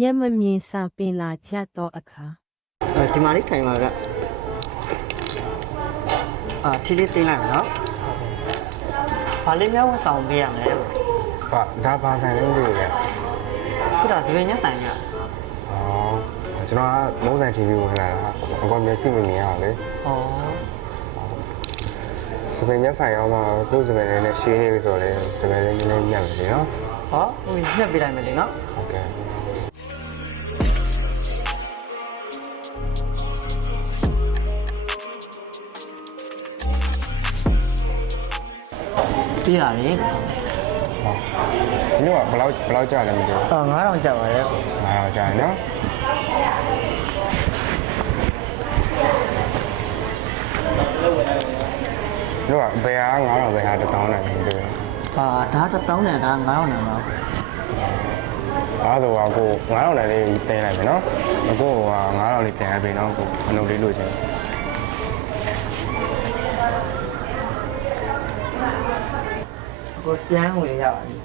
မျက်မမြင်စာပင်လာကြတော့အခါ ဒီမှာလေးထိုင်ပါကထီးလေးတင်းလိုက်မယ်နော်ဘာလေးများဝန်ဆောင်ပေးရမလဲ ဟာဒါဘာဆိုင်လဲမသိဘူးလေ ခုဒါစပင်းညက်ဆိုင်က ကျွန်တော်ကမုန်းဆိုင် TV ဝင်လာတာအကောင်မျက်စိမမြင်ရအောင်လေ ဩ စပယ်ညက်ဆိုင်အောင်မှကိုယ်စပယ်လေးနဲ့ရှင်းနေပြီဆိုတော့လေစပယ်လေးနည်းနည်းညက်မယ်လေနော် ဟောဟိုညက်ပေးလိုက်မယ်လေနော် ဟုတ်ကဲ့ ပြရလေ ဒီကဘယ်လောက်ကြာလဲမသိဘူး 9000ကျပ်ပါရဲ့ အားကြာရင်နော်တို့ကဘယ်ဟာ9000ဘယ်ဟာ1000နဲ့မသိဘူး ဒါ1000နဲ့ဒါ9000နဲ့နော် အားတော့ကို9000နဲ့လေးတင်လိုက်မယ်နော်အခုက9000လေးပြန်ရပြီနော်ကိုအလုပ်လေးလို့ချင်း ကိုပြန်ဝင်ရပါလိမ့်